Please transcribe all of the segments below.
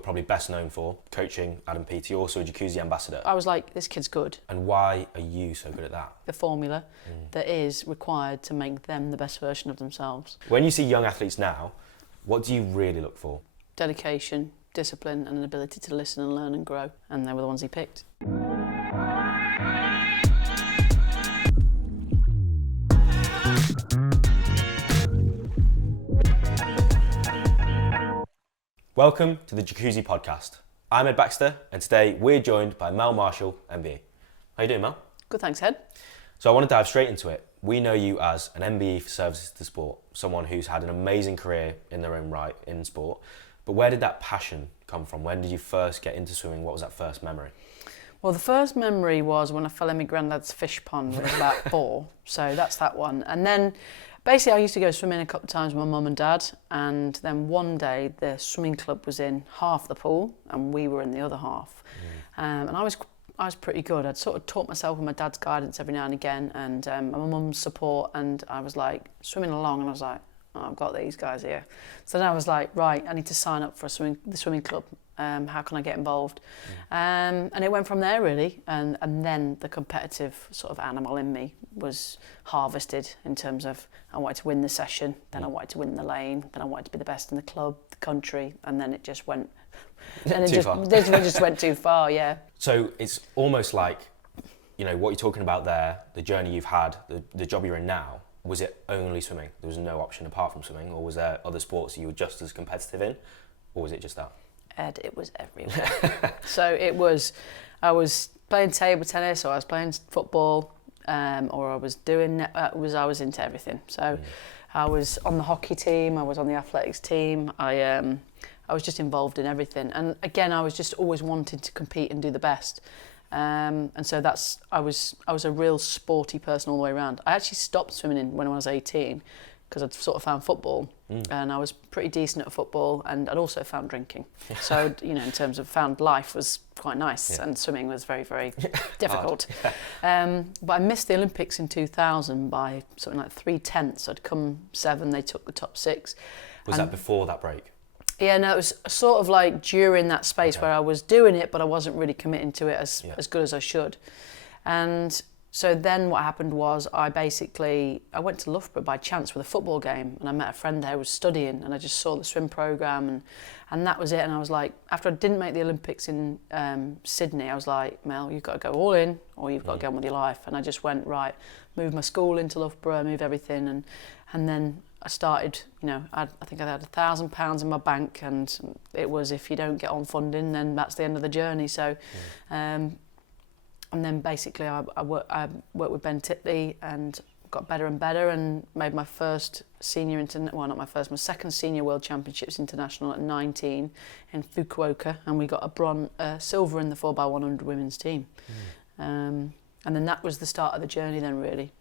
you're probably best known for, coaching Adam Peaty, also a Jacuzzi ambassador. I was like, this kid's good. And why are you so good at that? The formula that is required to make them the best version of themselves. When you see young athletes now, what do you really look for? Dedication, discipline, and an ability to listen and learn and grow. And they were the ones he picked. Welcome to the Jacuzzi Podcast. I'm Ed Baxter, and today we're joined by Mel Marshall, MBE. How you doing, Mel? Good, thanks, Ed. So I want to dive straight into it. We know you as an MBE for services to sport, someone who's had an amazing career in their own right in sport. But where did that passion come from? When did you first get into swimming? What was that first memory? Well, the first memory was when I fell in my granddad's fish pond when I was about 4. So that's that one. And then basically I used to go swimming a couple of times with my mum and dad. And then one day the swimming club was in half the pool and we were in the other half. And I was pretty good. I'd sort of taught myself with my dad's guidance every now and again and my mum's support. And I was like swimming along and I was like, oh, I've got these guys here. So then I was like, right, I need to sign up for the swimming club. How can I get involved? And it went from there really, and then the competitive sort of animal in me was harvested in terms of I wanted to win the session, then I wanted to win the lane, then I wanted to be the best in the club, the country, and then it just went and it just went too far, yeah. So it's almost like, you know, what you're talking about there, the journey you've had, the job you're in now, was it only swimming? There was no option apart from swimming, or was there other sports you were just as competitive in, or was it just that? Ed, it was everywhere. So I was playing table tennis, or I was playing football, or I was into everything. So I was on the hockey team, I was on the athletics team. I was just involved in everything. And again, I was just always wanting to compete and do the best. And so I was a real sporty person all the way around. I actually stopped swimming when I was 18 because I'd sort of found football and I was pretty decent at football, and I'd also found drinking. So, you know, in terms of found life was quite nice and swimming was very, very difficult. But I missed the Olympics in 2000 by something like 3/10. I'd come 7, they took the top 6. Was that before that break? Yeah, no, it was sort of like during that space where I was doing it, but I wasn't really committing to it as good as I should. And so then what happened was I went to Loughborough by chance with a football game, and I met a friend there who was studying, and I just saw the swim programme and that was it. And I was like, after I didn't make the Olympics in Sydney, I was like, Mel, you've got to go all in or you've got to get on with your life. And I just went, right, move my school into Loughborough, move everything, and then I started, you know, I think I had £1,000 in my bank, and it was, if you don't get on funding, then that's the end of the journey. So, and then basically I worked with Ben Titley and got better and better, and made my first my second senior World Championships international at 19 in Fukuoka, and we got a silver in the 4x100 women's team. And then that was the start of the journey then, really.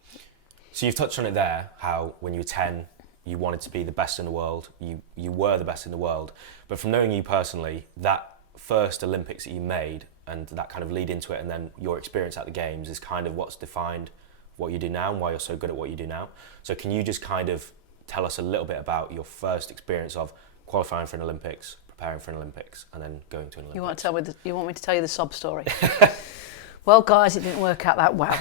So you've touched on it there, how when you were 10, you wanted to be the best in the world. You were the best in the world. But from knowing you personally, that first Olympics that you made and that kind of lead into it, and then your experience at the Games is kind of what's defined what you do now and why you're so good at what you do now. So can you just kind of tell us a little bit about your first experience of qualifying for an Olympics, preparing for an Olympics, and then going to an Olympics? You want me to tell you the sob story? Well, guys, it didn't work out that well.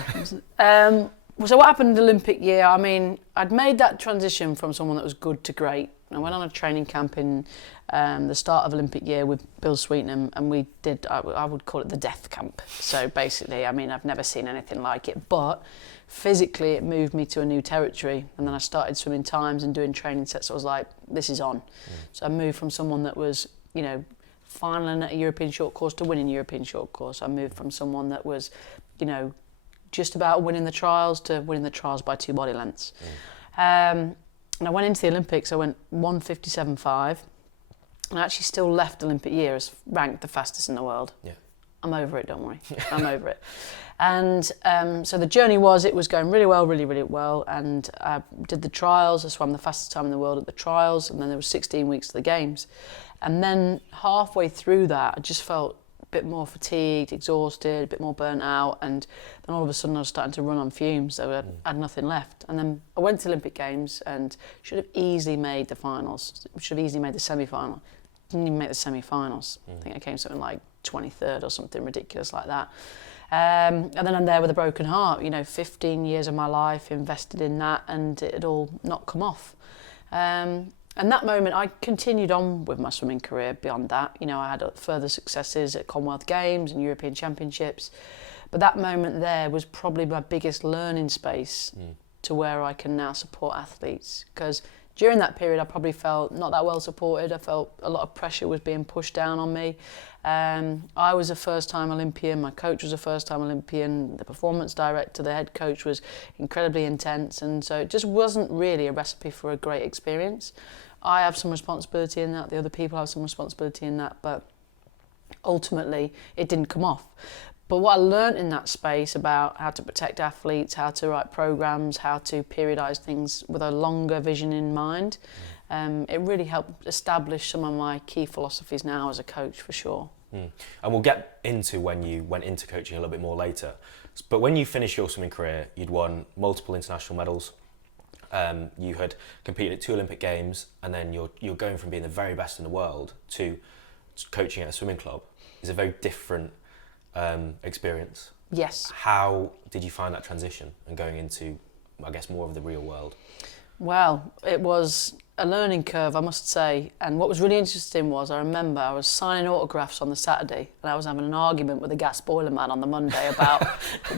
So what happened in the Olympic year? I mean, I'd made that transition from someone that was good to great. I went on a training camp in the start of Olympic year with Bill Sweetenham, and we did, I would call it the death camp. So basically, I mean, I've never seen anything like it, but physically it moved me to a new territory. And then I started swimming times and doing training sets. So I was like, this is on. So I moved from someone that was, you know, finaling at a European short course to winning European short course. I moved from someone that was, you know, just about winning the trials to winning the trials by 2 body lengths. And I went into the Olympics, I went 1:57.5, and I actually still left Olympic year as ranked the fastest in the world. Yeah. I'm over it, don't worry. I'm over it. And so the journey it was going really well, really, really well. And I did the trials. I swam the fastest time in the world at the trials. And then there was 16 weeks to the Games. And then halfway through that, I just felt a bit more fatigued, exhausted, a bit more burnt out. And then all of a sudden I was starting to run on fumes. So I had nothing left. And then I went to Olympic Games and should have easily made the finals. Should have easily made the semi-final. didn't even make the semi-finals. I think I came something like 23rd or something ridiculous like that. And then I'm there with a broken heart, 15 years of my life invested in that, and it had all not come off. And that moment, I continued on with my swimming career beyond that. I had further successes at Commonwealth Games and European Championships. But that moment there was probably my biggest learning space to where I can now support athletes. Because during that period, I probably felt not that well supported. I felt a lot of pressure was being pushed down on me. I was a first-time Olympian. My coach was a first-time Olympian. The performance director, the head coach, was incredibly intense. And so it just wasn't really a recipe for a great experience. I have some responsibility in that. The other people have some responsibility in that. But ultimately, it didn't come off. But what I learned in that space about how to protect athletes, how to write programs, how to periodise things with a longer vision in mind, it really helped establish some of my key philosophies now as a coach, for sure. And we'll get into when you went into coaching a little bit more later. But when you finished your swimming career, you'd won multiple international medals. You had competed at 2 Olympic Games, and then you're going from being the very best in the world to coaching at a swimming club. It's a very different experience. Yes. How did you find that transition and going into, I guess, more of the real world? Well, it was a learning curve, I must say. And what was really interesting was, I remember I was signing autographs on the Saturday, and I was having an argument with the gas boiler man on the Monday about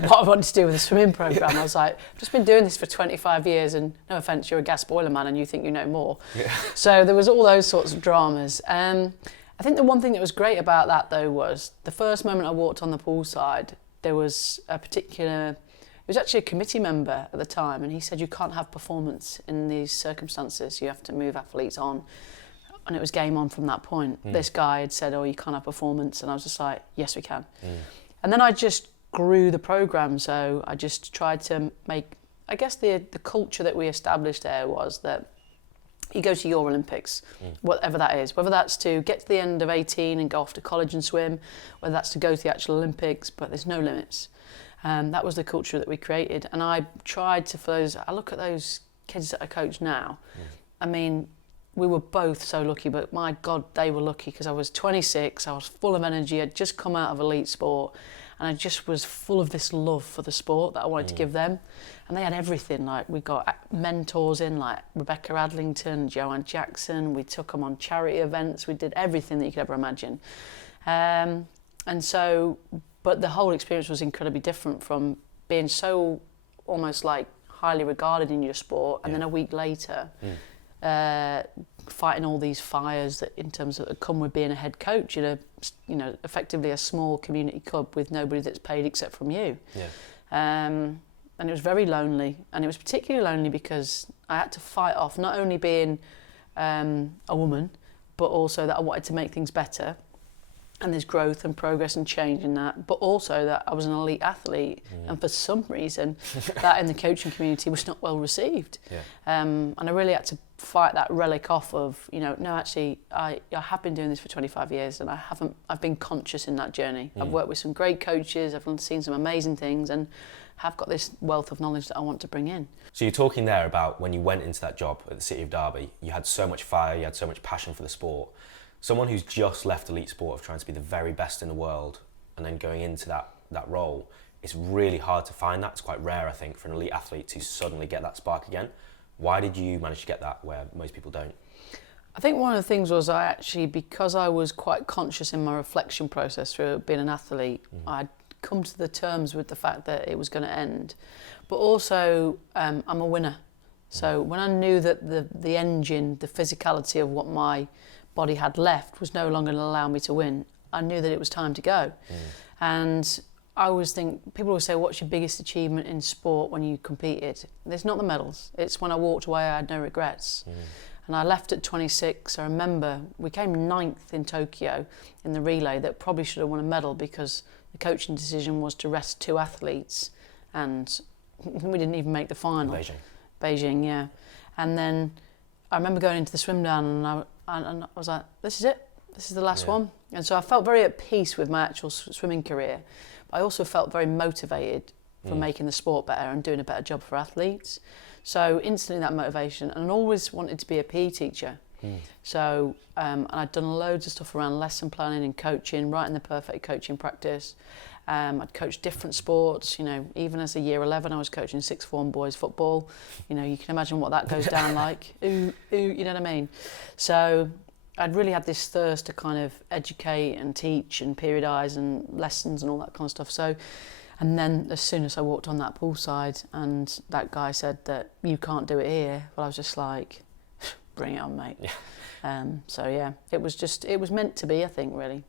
what I wanted to do with the swimming programme. I was like, I've just been doing this for 25 years, and no offence, you're a gas boiler man and you think you know more. Yeah. So there was all those sorts of dramas. I think the one thing that was great about that, though, was the first moment I walked on the poolside, there was it was actually a committee member at the time, and he said, you can't have performance in these circumstances, you have to move athletes on. And it was game on from that point. This guy had said, you can't have performance, and I was just like, yes, we can. And then I just grew the programme, so I just tried to make, I guess the culture that we established there was that you go to your Olympics, whatever that is, whether that's to get to the end of 18 and go off to college and swim, whether that's to go to the actual Olympics, but there's no limits. That was the culture that we created. And I tried to, I look at those kids that I coach now, I mean, we were both so lucky, but my God, they were lucky, because I was 26, I was full of energy, I'd just come out of elite sport, and I just was full of this love for the sport that I wanted to give them. And they had everything, like we got mentors in, like Rebecca Adlington, Joanne Jackson, we took them on charity events, we did everything that you could ever imagine. And so, but the whole experience was incredibly different from being so almost like highly regarded in your sport, and then a week later, fighting all these fires that in terms of come with being a head coach in a, effectively a small community club with nobody that's paid except from you. And it was very lonely, and it was particularly lonely because I had to fight off not only being a woman, but also that I wanted to make things better, and there's growth and progress and change in that, but also that I was an elite athlete, and for some reason that in the coaching community was not well received. And I really had to fight that relic off of, no, actually I have been doing this for 25 years, and I've been conscious in that journey. I've worked with some great coaches, I've seen some amazing things, and have got this wealth of knowledge that I want to bring in. So you're talking there about when you went into that job at the City of Derby, you had so much fire, you had so much passion for the sport. Someone who's just left elite sport of trying to be the very best in the world and then going into that role, it's really hard to find that. It's quite rare, I think, for an elite athlete to suddenly get that spark again. Why did you manage to get that where most people don't? I think one of the things was because I was quite conscious in my reflection process through being an athlete, I'd come to the terms with the fact that it was going to end. But also, I'm a winner. So when I knew that the engine, the physicality of what my body had left was no longer going to allow me to win, I knew that it was time to go. And I always think, people always say, what's your biggest achievement in sport when you competed? It's not the medals. It's when I walked away, I had no regrets. And I left at 26. I remember we came 9th in Tokyo in the relay that probably should have won a medal, because the coaching decision was to rest 2 athletes, and we didn't even make the final. Beijing, yeah. And then I remember going into the swim down, and I was like, this is it. This is the last one. And so I felt very at peace with my actual swimming career. But I also felt very motivated for making the sport better and doing a better job for athletes. So instantly that motivation, and I always wanted to be a PE teacher. So, and I'd done loads of stuff around lesson planning and coaching, writing the perfect coaching practice. I'd coached different sports, you know, even as a year 11, I was coaching sixth form boys football. You know, you can imagine what that goes down like. Ooh, you know what I mean? So I'd really had this thirst to kind of educate and teach and periodise and lessons and all that kind of stuff. So, and then as soon as I walked on that poolside and that guy said that you can't do it here, well, I was just like, bring it on, mate. Yeah. So yeah, it was meant to be, I think, really.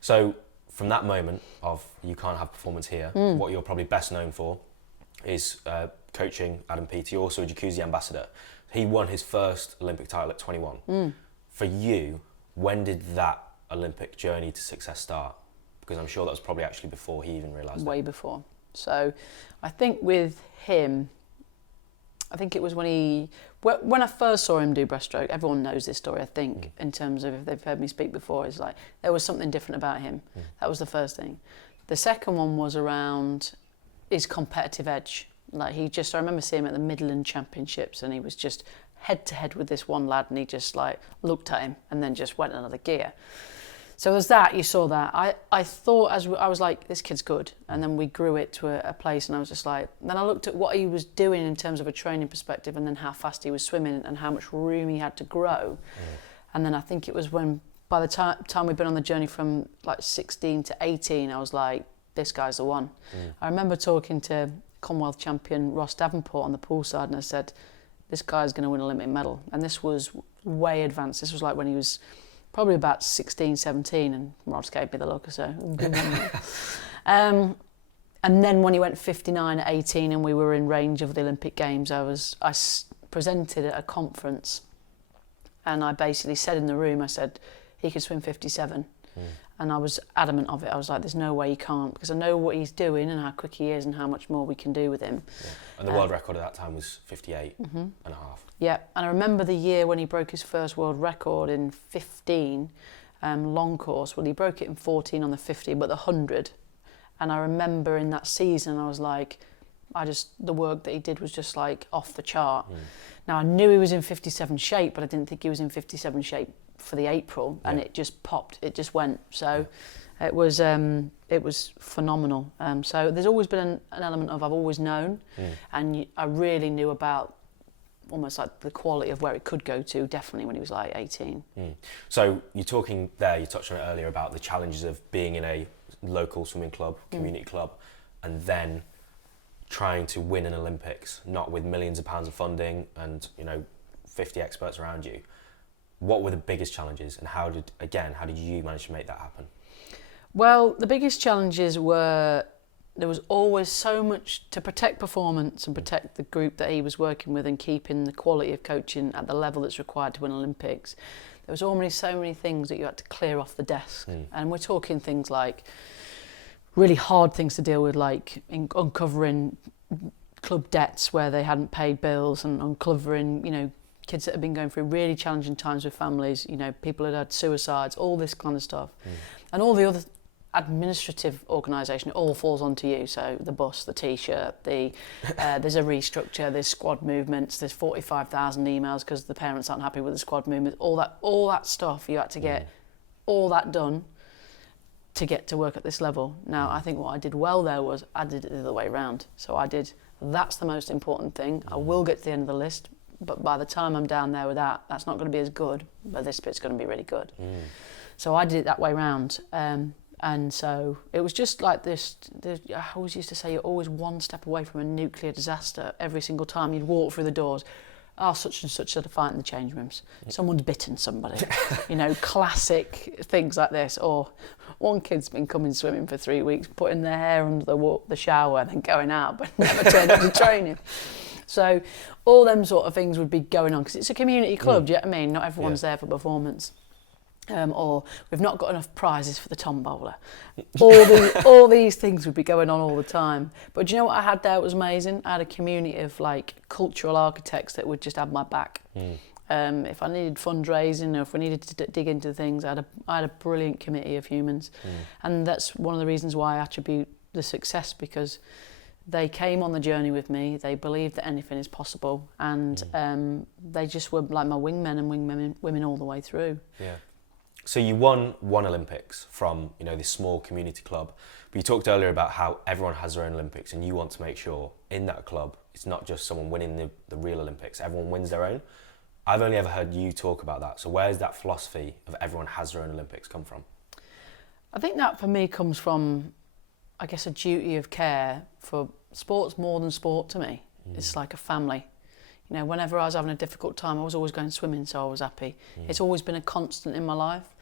So from that moment of you can't have performance here, what you're probably best known for is coaching Adam Peaty, also a Jacuzzi ambassador. He won his first Olympic title at 21. For you, when did that Olympic journey to success start? Because I'm sure that was probably actually before he even realised it. Way before. So I think with him, I think it was when I first saw him do breaststroke, everyone knows this story, I think, in terms of if they've heard me speak before, is like, there was something different about him. That was the first thing. The second one was around his competitive edge. Like I remember seeing him at the Midland Championships and he was just head to head with this one lad and he just like looked at him and then just went another gear. So there's that, you saw that. I thought, I was like, this kid's good. And then we grew it to a place and I was just like, then I looked at what he was doing in terms of a training perspective and then how fast he was swimming and how much room he had to grow. And then I think it was when, by the time we'd been on the journey from like 16 to 18, I was like, this guy's the one. I remember talking to Commonwealth champion Ross Davenport on the poolside and I said, this guy's going to win an Olympic medal. And this was way advanced. This was like when he was probably about 16, 17, and Ross gave me the look, so good one. And then when he went 59 at 18 and we were in range of the Olympic Games, I presented at a conference and I basically said in the room, I said, he could swim 57. And I was adamant of it. I was like, there's no way he can't, because I know what he's doing and how quick he is and how much more we can do with him. And the world record at that time was 58 and a half. Yeah, and I remember the year when he broke his first world record in 15, long course. Well, he broke it in 14 on the 50, but the 100. And I remember in that season, I was like, the work that he did was just like off the chart. Now, I knew he was in 57 shape, but I didn't think he was in 57 shape for the April, and it just popped, it just went. So it was phenomenal. So there's always been an element of I've always known, and I really knew about almost like the quality of where it could go to, definitely when he was like 18. So you touched on it earlier about the challenges of being in a local swimming club, community club, and then trying to win an Olympics, not with millions of pounds of funding and 50 experts around you. What were the biggest challenges, and how did you manage to make that happen? Well, the biggest challenges were there was always so much to protect performance and protect the group that he was working with and keeping the quality of coaching at the level that's required to win Olympics. There was already so many things that you had to clear off the desk. And we're talking things like really hard things to deal with, like uncovering club debts where they hadn't paid bills and uncovering, kids that have been going through really challenging times with families, people that had suicides, all this kind of stuff. And all the other administrative organisation, it all falls onto you. So the bus, the T-shirt, there's a restructure, there's squad movements, there's 45,000 emails because the parents aren't happy with the squad movement, all that stuff, you had to get all that done to get to work at this level. Now, I think what I did well there was I did it the other way around. So that's the most important thing. I will get to the end of the list, but by the time I'm down there with that's not going to be as good, but this bit's going to be really good. So I did it that way round. And so it was just like this, I always used to say, you're always one step away from a nuclear disaster every single time you'd walk through the doors. Such and such had a fight in the change rooms. Someone's bitten somebody. Classic things like this. Or one kid's been coming swimming for 3 weeks, putting their hair under the shower and then going out, but never turned up to training. So all them sort of things would be going on because it's a community club, do you know what I mean? Not everyone's there for performance. Or we've not got enough prizes for the tombola. All these things would be going on all the time. But do you know what I had there? It was amazing. I had a community of like cultural architects that would just have my back. If I needed fundraising or if we needed to dig into things, I had a brilliant committee of humans. And that's one of the reasons why I attribute the success, because they came on the journey with me. They believed that anything is possible, and they just were like my wingmen and women all the way through. Yeah. So you won one Olympics from, you know, this small community club, but you talked earlier about how everyone has their own Olympics, and you want to make sure in that club it's not just someone winning the real Olympics, everyone wins their own. I've only ever heard you talk about that. So where's that philosophy of everyone has their own Olympics come from? I think that for me comes from, I guess, a duty of care for sports more than sport to me. It's like a family. You know, whenever I was having a difficult time, I was always going swimming, so I was happy. It's always been a constant in my life.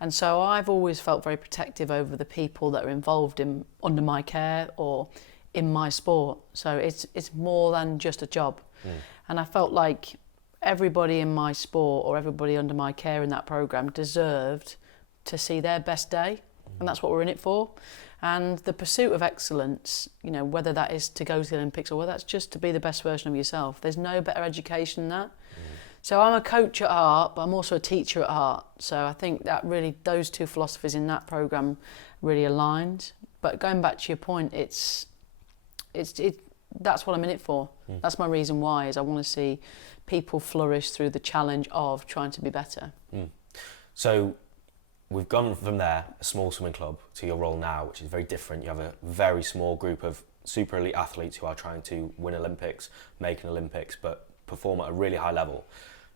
And so I've always felt very protective over the people that are involved in under my care or in my sport. So it's more than just a job. And I felt like everybody in my sport or everybody under my care in that programme deserved to see their best day. And that's what we're in it for. And the pursuit of excellence, you know, whether that is to go to the Olympics or whether that's just to be the best version of yourself, there's no better education than that. So I'm a coach at heart, but I'm also a teacher at heart. So I think that really, those two philosophies in that programme really aligned. But going back to your point, that's what I'm in it for. That's my reason why, is I want to see people flourish through the challenge of trying to be better. So we've gone from there, a small swimming club, to your role now, which is very different. You have a very small group of super elite athletes who are trying to win Olympics, make an Olympics, but perform at a really high level.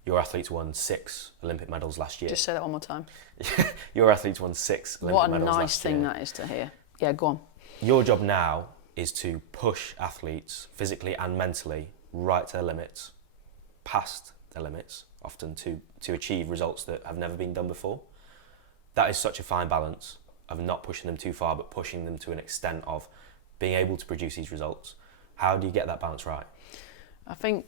Your athletes won 6 Olympic medals last year. Just say that one more time. Your athletes won 6 Olympic medals last year. What a nice thing that is to hear. Yeah, go on. Your job now is to push athletes physically and mentally right to their limits, past their limits, often to achieve results that have never been done before. That is such a fine balance of not pushing them too far, but pushing them to an extent of being able to produce these results. How do you get that balance right? I think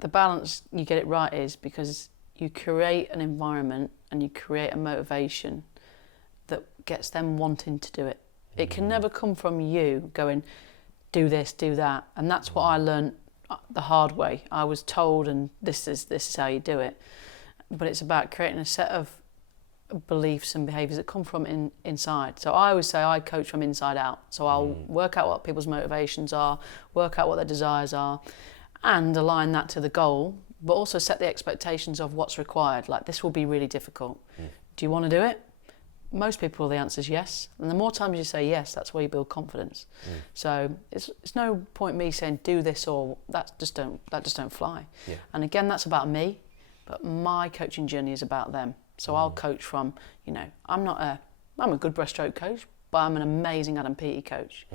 the balance you get it right is because you create an environment and you create a motivation that gets them wanting to do it. It can never come from you going, do this, do that. And that's what I learned the hard way. I was told, and this is how you do it. But it's about creating a set of beliefs and behaviours that come from inside. So I always say I coach from inside out. So I'll work out what people's motivations are, work out what their desires are, and align that to the goal, but also set the expectations of what's required. Like, this will be really difficult. Do you want to do it? Most people, the answer is yes. And the more times you say yes, that's where you build confidence. So it's no point me saying do this or that just don't fly. Yeah. And again, that's about me, but my coaching journey is about them. So I'll coach from, you know, I'm a good breaststroke coach, but I'm an amazing Adam Peaty coach.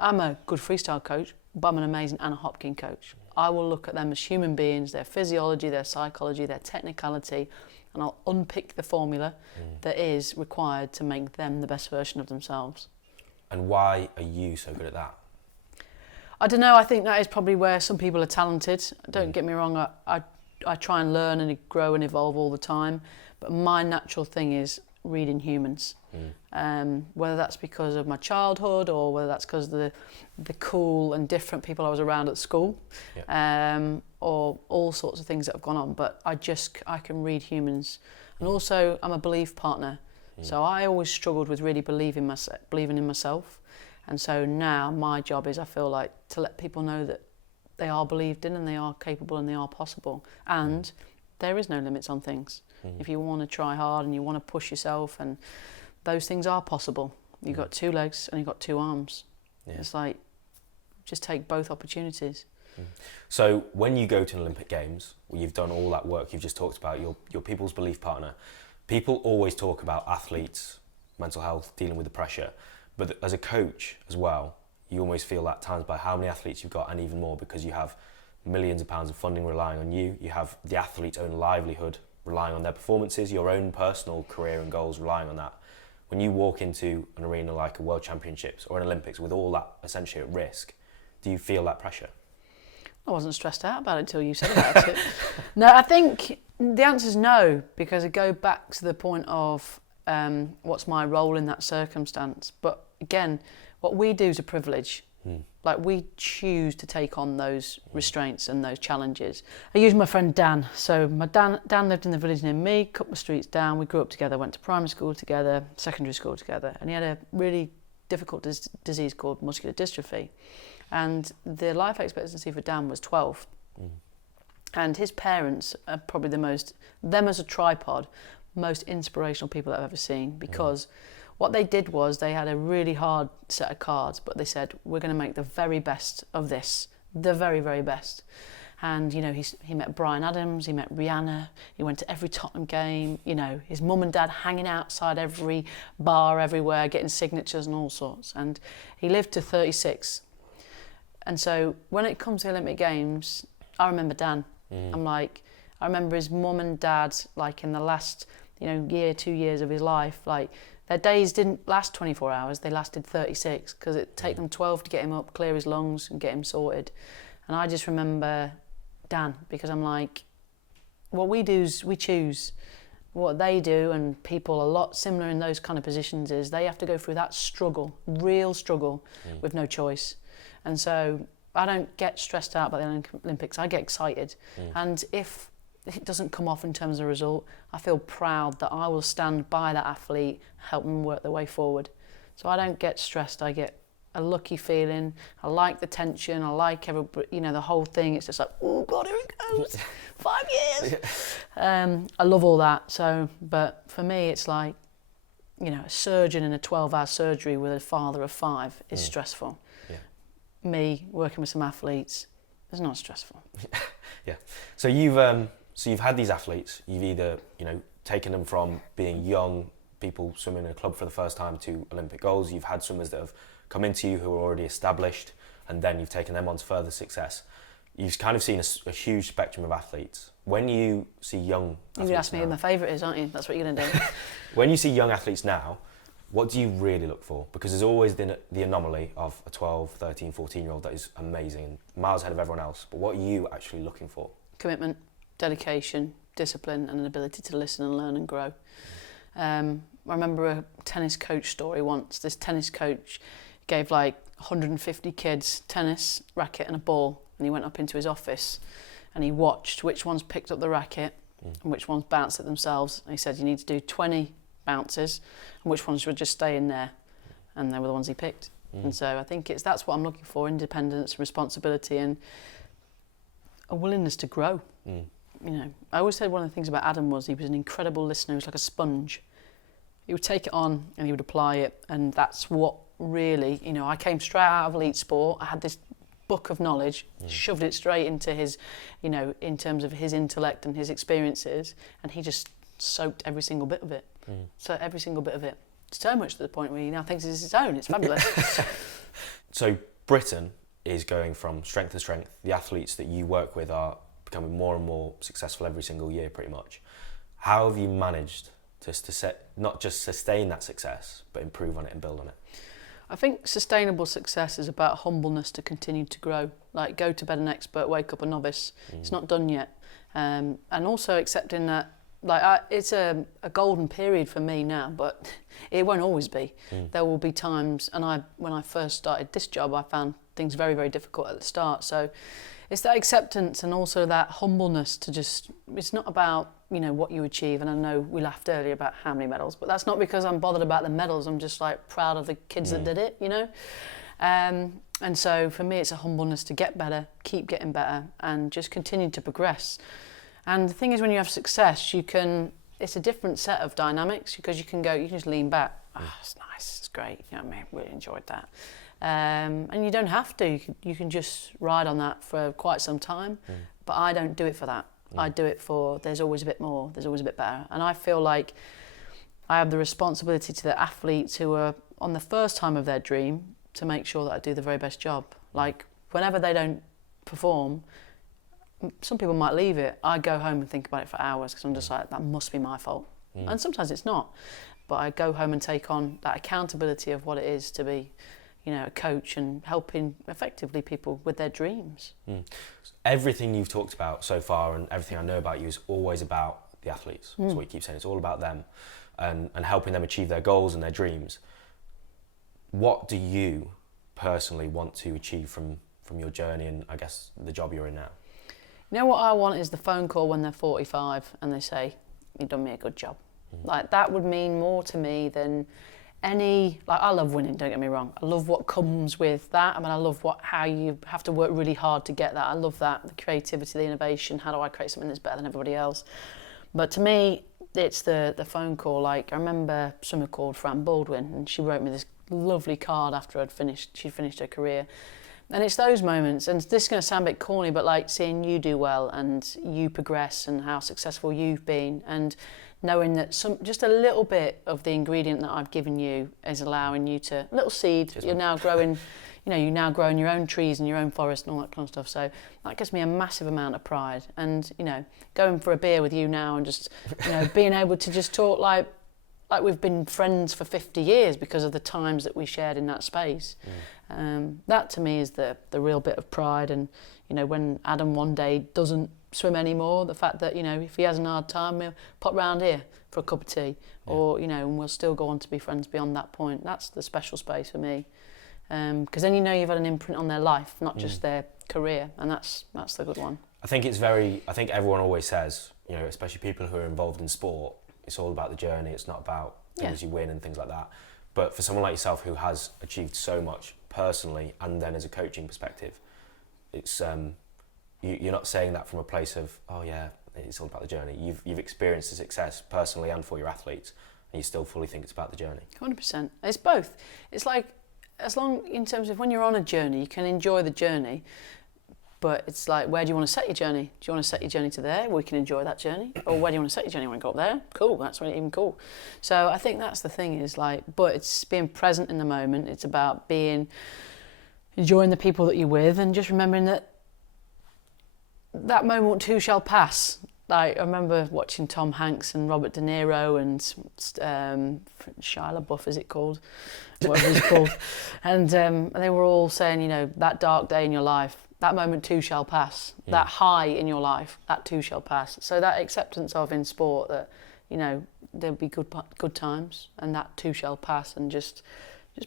I'm a good freestyle coach, but I'm an amazing Anna Hopkin coach. I will look at them as human beings, their physiology, their psychology, their technicality, and I'll unpick the formula that is required to make them the best version of themselves. And why are you so good at that? I don't know, I think that is probably where some people are talented. Don't get me wrong, I try and learn and grow and evolve all the time, but my natural thing is reading humans. Whether that's because of my childhood or whether that's because of the cool and different people I was around at school, or all sorts of things that have gone on. But I can read humans. And also I'm a belief partner. So I always struggled with really believing in myself. And so now my job is, I feel like, to let people know that they are believed in and they are capable and they are possible. And there is no limits on things. If you want to try hard and you want to push yourself, and those things are possible. You've got 2 legs and you've got 2 arms. It's like, just take both opportunities. So when you go to an Olympic Games, where you've done all that work you've just talked about, your people's belief partner, people always talk about athletes, mental health, dealing with the pressure. But as a coach as well, you almost feel that times by how many athletes you've got, and even more because you have millions of pounds of funding relying on you. You have the athlete's own livelihood relying on their performances, your own personal career and goals relying on that. When you walk into an arena like a World Championships or an Olympics with all that essentially at risk, do you feel that pressure? I wasn't stressed out about it until you said about it. No, I think the answer is no, because I go back to the point of what's my role in that circumstance. But again, what we do is a privilege. Like, we choose to take on those restraints and those challenges. I use my friend Dan. So my Dan lived in the village near me, a couple of streets down. We grew up together, went to primary school together, secondary school together. And he had a really difficult disease called muscular dystrophy. And the life expectancy for Dan was 12. And his parents are probably them as a tripod, most inspirational people that I've ever seen, because what they did was they had a really hard set of cards, but they said, we're going to make the very best of this, the very, very best. And, you know, he met Bryan Adams, he met Rihanna, he went to every Tottenham game, you know, his mum and dad hanging outside every bar everywhere, getting signatures and all sorts. And he lived to 36. And so when it comes to Olympic Games, I remember Dan. I remember his mum and dad, like in the last, you know, year, 2 years of his life, like their days didn't last 24 hours, they lasted 36, because it'd take them 12 to get him up, clear his lungs and get him sorted. And I just remember Dan, because I'm like, what we do is we choose. What they do, and people a lot similar in those kind of positions, is they have to go through that struggle, real struggle, with no choice. And so I don't get stressed out by the Olympics, I get excited. And if it doesn't come off in terms of result, I feel proud that I will stand by that athlete, help them work their way forward. So I don't get stressed, I get a lucky feeling. I like the tension, I like the whole thing. It's just like, oh God, here it goes, 5 years. I love all that. So, but for me, it's like, you know, a surgeon in a 12-hour surgery with a father of 5 is stressful. Me working with some athletes is not stressful. Yeah. So you've had these athletes. You've either, you know, taken them from being young people swimming in a club for the first time to Olympic goals. You've had swimmers that have come into you who are already established, and then you've taken them on to further success. You've kind of seen a huge spectrum of athletes. When you see young athletes, you're going to ask me who my favourite is, aren't you? That's what you're going to do. When you see young athletes now, what do you really look for? Because there's always the anomaly of a 12, 13, 14-year-old that is amazing and miles ahead of everyone else. But what are you actually looking for? Commitment, dedication, discipline, and an ability to listen and learn and grow. I remember a tennis coach story once. This tennis coach gave like 150 kids tennis racket and a ball, and he went up into his office and he watched which ones picked up the racket and which ones bounced it themselves. And he said, you need to do 20 bounces, and which ones would just stay in there, and they were the ones he picked. And so I think that's what I'm looking for: independence, responsibility, and a willingness to grow. You know, I always said one of the things about Adam was he was an incredible listener. He was like a sponge. He would take it on and he would apply it, and that's what really, you know, I came straight out of elite sport. I had this book of knowledge, shoved it straight into his, you know, in terms of his intellect and his experiences, and he just soaked every single bit of it. So every single bit of it. So much to the point where he now thinks it's his own. It's fabulous. So Britain is going from strength to strength. The athletes that you work with are becoming more and more successful every single year, pretty much. How have you managed to not just sustain that success, but improve on it and build on it? I think sustainable success is about humbleness to continue to grow. Like, go to bed an expert, wake up a novice. It's not done yet. And also accepting that, like, it's a golden period for me now, but it won't always be. There will be times, and when I first started this job, I found things very, very difficult at the start. So it's that acceptance and also that humbleness to just, it's not about, you know, what you achieve. And I know we laughed earlier about how many medals, but that's not because I'm bothered about the medals. I'm just like proud of the kids that did it, you know. And so for me, it's a humbleness to get better, keep getting better, and just continue to progress. And the thing is, when you have success, it's a different set of dynamics, because you can just lean back. It's nice, it's great, you know what I mean, really enjoyed that. And you don't have to, you can just ride on that for quite some time. But I don't do it for that. I do it for, there's always a bit more, there's always a bit better. And I feel like I have the responsibility to the athletes who are on the first time of their dream to make sure that I do the very best job. Like, whenever they don't perform, some people might leave it. I go home and think about it for hours, because I'm just like, that must be my fault. And sometimes it's not. But I go home and take on that accountability of what it is to be, you know, a coach and helping effectively people with their dreams. Everything you've talked about so far and everything I know about you is always about the athletes. That's what you keep saying. It's all about them and helping them achieve their goals and their dreams. What do you personally want to achieve from your journey and, I guess, the job you're in now? You know what I want is the phone call when they're 45 and they say, you've done me a good job. Like, that would mean more to me than I love winning, don't get me wrong. I love what comes with that. I mean, I love how you have to work really hard to get that. I love that, the creativity, the innovation. How do I create something that's better than everybody else? But to me, it's the phone call. Like, I remember someone called Fran Baldwin, and she wrote me this lovely card after she'd finished her career. And it's those moments, and this is going to sound a bit corny, but like seeing you do well and you progress and how successful you've been, and knowing that just a little bit of the ingredient that I've given you is allowing you to, a little seed, you're now growing, you're now growing your own trees and your own forest and all that kind of stuff. So that gives me a massive amount of pride. And, going for a beer with you now and just, being able to just talk like we've been friends for 50 years because of the times that we shared in that space. That to me is the real bit of pride. And, when Adam one day doesn't swim anymore, the fact that, if he has a hard time, we'll pop round here for a cup of tea, or, and we'll still go on to be friends beyond that point. That's the special space for me. Because then you've had an imprint on their life, not just their career, and that's the good one. I think everyone always says, especially people who are involved in sport, it's all about the journey, it's not about things you win and things like that. But for someone like yourself who has achieved so much personally and then as a coaching perspective, it's you're not saying that from a place of, oh yeah, it's all about the journey. You've experienced the success personally and for your athletes, and you still fully think it's about the journey. 100%. It's both. It's like, as long in terms of when you're on a journey, you can enjoy the journey, but it's like, where do you want to set your journey? Do you want to set your journey to there, where we can enjoy that journey? Or where do you want to set your journey? You want to go up there? Cool, that's really even cool. So I think that's the thing, is like, but it's being present in the moment. It's about enjoying the people that you're with, and just remembering that moment too shall pass. Like, I remember watching Tom Hanks and Robert De Niro and Shia LaBeouf, is it called? Whatever he's called. And they were all saying, that dark day in your life, that moment too shall pass. That high in your life, that too shall pass. So that acceptance of in sport that, there'll be good times, and that too shall pass, and just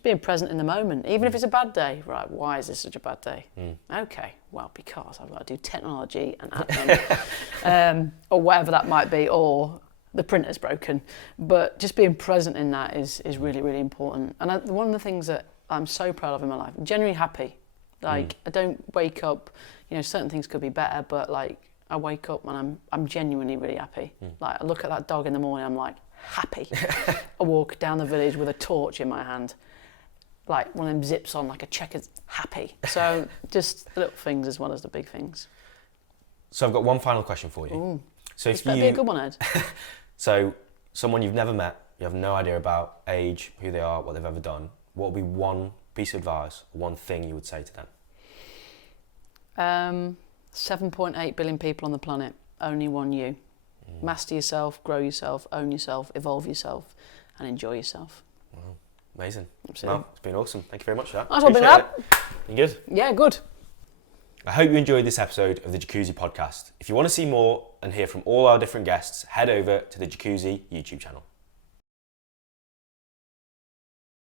being present in the moment, even if it's a bad day. Right, why is this such a bad day? Okay, well, because I've got to do technology and admin, or whatever that might be, or the printer's broken. But just being present in that is really, really important. And one of the things that I'm so proud of in my life, I'm genuinely happy. Like, I don't wake up, certain things could be better, but like, I wake up and I'm genuinely really happy. Like, I look at that dog in the morning, I'm like, happy. I walk down the village with a torch in my hand, like one of them zips on, like a checkered, happy. So just the little things as well as the big things. So I've got one final question for you. Ooh. So This better be a good one, Ed. So someone you've never met, you have no idea about age, who they are, what they've ever done, what would be one piece of advice, one thing you would say to them? 7.8 billion people on the planet, only one you. Master yourself, grow yourself, own yourself, evolve yourself, and enjoy yourself. Wow, amazing. Absolutely. Well, it's been awesome. Thank you very much for that. Nice one, Lad. You good? Yeah, good. I hope you enjoyed this episode of the Jacuzzi Podcast. If you want to see more and hear from all our different guests, head over to the Jacuzzi YouTube channel.